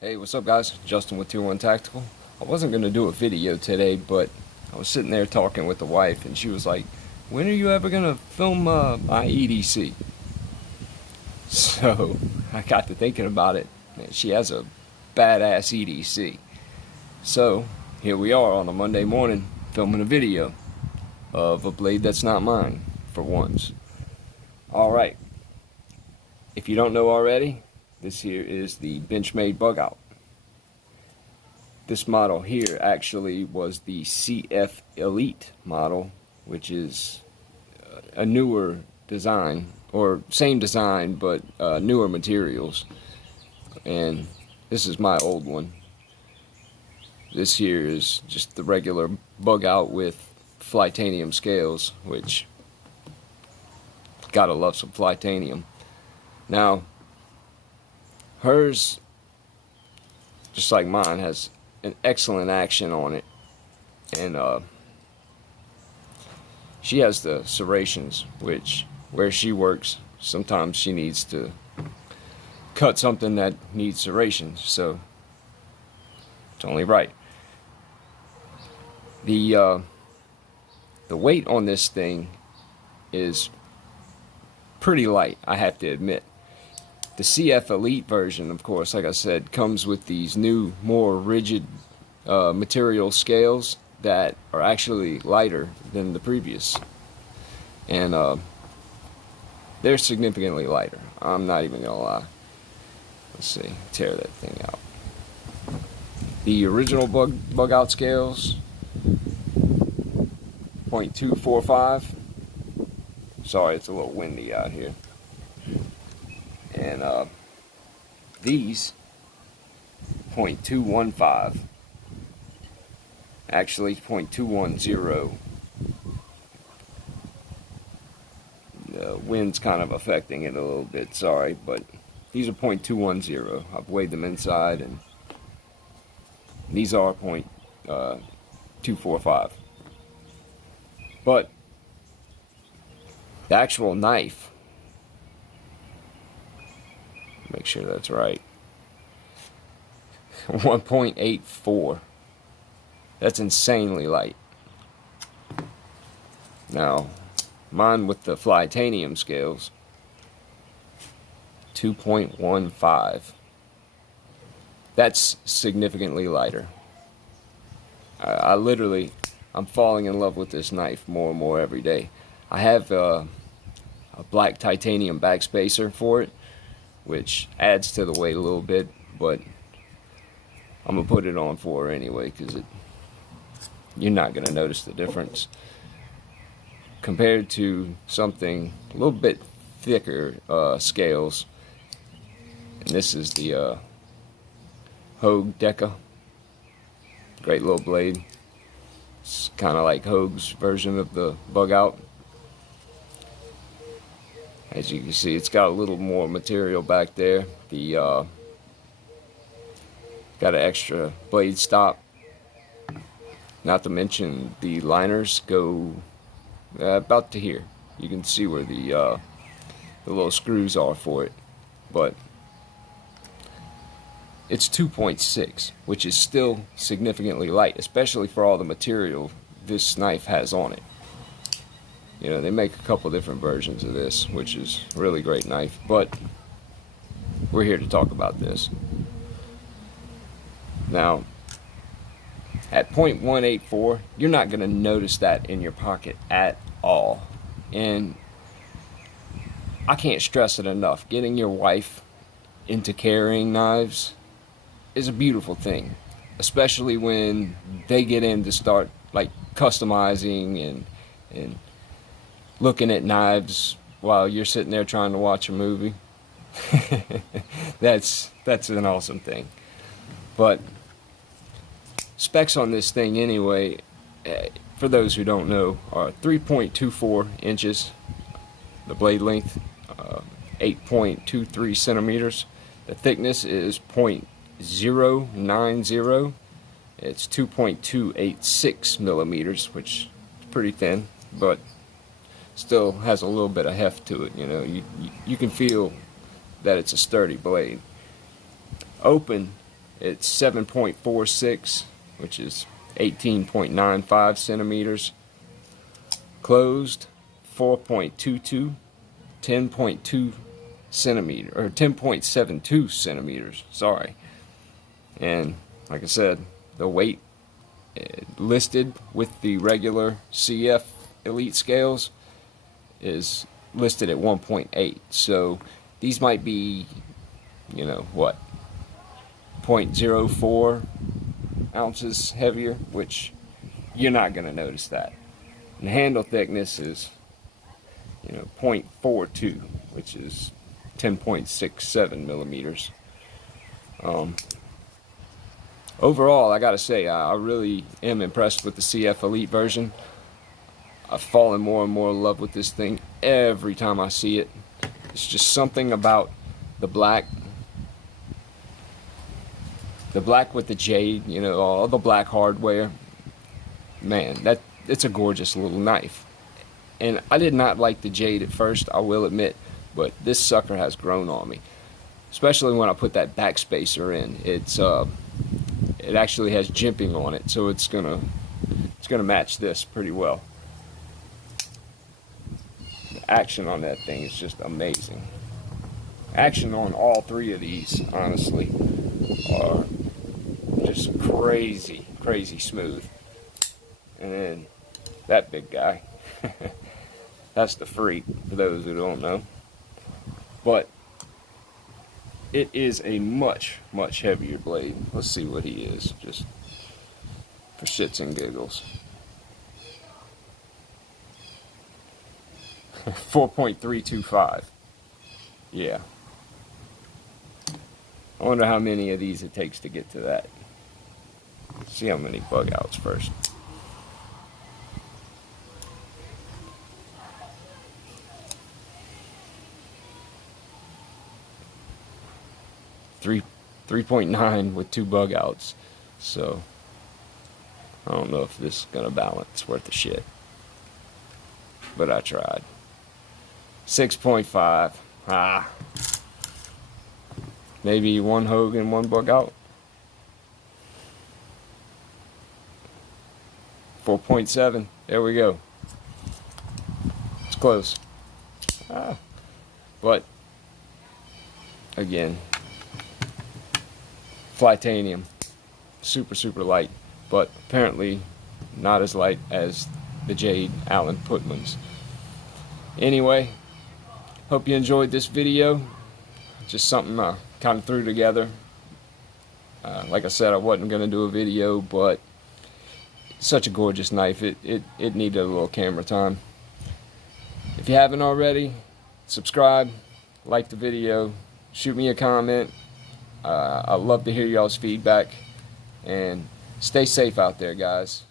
Hey, what's up guys? Justin with Tier 1 Tactical. I wasn't going to do a video today, but I was sitting there talking with the wife and she was like, when are you ever going to film my E.D.C? So I got to thinking about it. Man, she has a badass E.D.C. So here we are on a Monday morning filming a video of a blade that's not mine, for once. Alright, if you don't know already, this here is the Benchmade Bugout. This model here actually was the CF Elite model, which is a newer design, or same design but newer materials. And this is my old one. This here is just the regular Bugout with Flytanium scales, which gotta love some Flytanium. Now, hers, just like mine, has an excellent action on it, and she has the serrations, which where she works sometimes she needs to cut something that needs serrations, so it's only right. The weight on this thing is pretty light, I have to admit. The CF Elite version, of course, like I said, comes with these new, more rigid material scales that are actually lighter than the previous. And they're significantly lighter. I'm not even going to lie. Let's see, tear that thing out. The original Bugout scales, 0.245. Sorry, it's a little windy out here. And these 0.215, actually 0.210. The wind's kind of affecting it a little bit, sorry, but these are 0.210. I've weighed them inside, and these are 0.245. But the actual knife, make sure that's right, 1.84. That's insanely light. Now, mine with the Flytanium scales, 2.15. That's significantly lighter. I literally, I'm falling in love with this knife more and more every day. I have a black titanium backspacer for it, which adds to the weight a little bit, but I'm gonna put it on for her anyway, because you're not gonna notice the difference compared to something a little bit thicker scales. And this is the Hogue Deca. Great little blade. It's kind of like Hogue's version of the Bugout. As you can see, it's got a little more material back there. The got an extra blade stop. Not to mention the liners go about to here. You can see where the little screws are for it. But it's 2.6, which is still significantly light, especially for all the material this knife has on it. You know, they make a couple different versions of this, which is a really great knife, but we're here to talk about this. Now, at 0.184, you're not going to notice that in your pocket at all. And I can't stress it enough. Getting your wife into carrying knives is a beautiful thing, especially when they get in to start like customizing and looking at knives while you're sitting there trying to watch a movie. That's an awesome thing. But specs on this thing anyway, for those who don't know, are 3.24 inches, the blade length, 8.23 centimeters. The thickness is 0.090. It's 2.286 millimeters, which is pretty thin, but still has a little bit of heft to it. You know, you can feel that it's a sturdy blade. Open, It's 7.46, which is 18.95 centimeters. Closed, 4.22, 10.2 centimeter, or 10.72 centimeters, sorry. And like I said, the weight listed with the regular CF Elite scales is listed at 1.8. So these might be, you know, what, 0.04 ounces heavier, which you're not going to notice that. And the handle thickness is, you know, 0.42, which is 10.67 millimeters. Overall, I gotta say, I really am impressed with the CF Elite version. I've fallen more and more in love with this thing every time I see it. It's just something about the black with the jade, you know, all the black hardware. Man, it's a gorgeous little knife. And I did not like the jade at first, I will admit, but this sucker has grown on me. Especially when I put that backspacer in. It actually has jimping on it, so it's gonna match this pretty well. The action on that thing is just amazing. Action on all three of these, honestly, are just crazy, crazy smooth. And then that big guy, that's the freak, for those who don't know. But it is a much, much heavier blade. Let's see what he is, just for shits and giggles. 4.325. Yeah. I wonder how many of these it takes to get to that. Let's see how many bug outs first. Three 3.9 with 2 bug outs. So I don't know if this is gonna balance worth a shit. But I tried. 6.5. Maybe 1 hog and 1 bug out. 4.7. There we go. It's close. But again, Flytanium, super, super light, but apparently not as light as the Jade Allen Putmans. Anyway, hope you enjoyed this video. Just something I kind of threw together. Like I said, I wasn't going to do a video, but such a gorgeous knife. It needed a little camera time. If you haven't already, subscribe, like the video, shoot me a comment. I'd love to hear y'all's feedback, and stay safe out there, guys.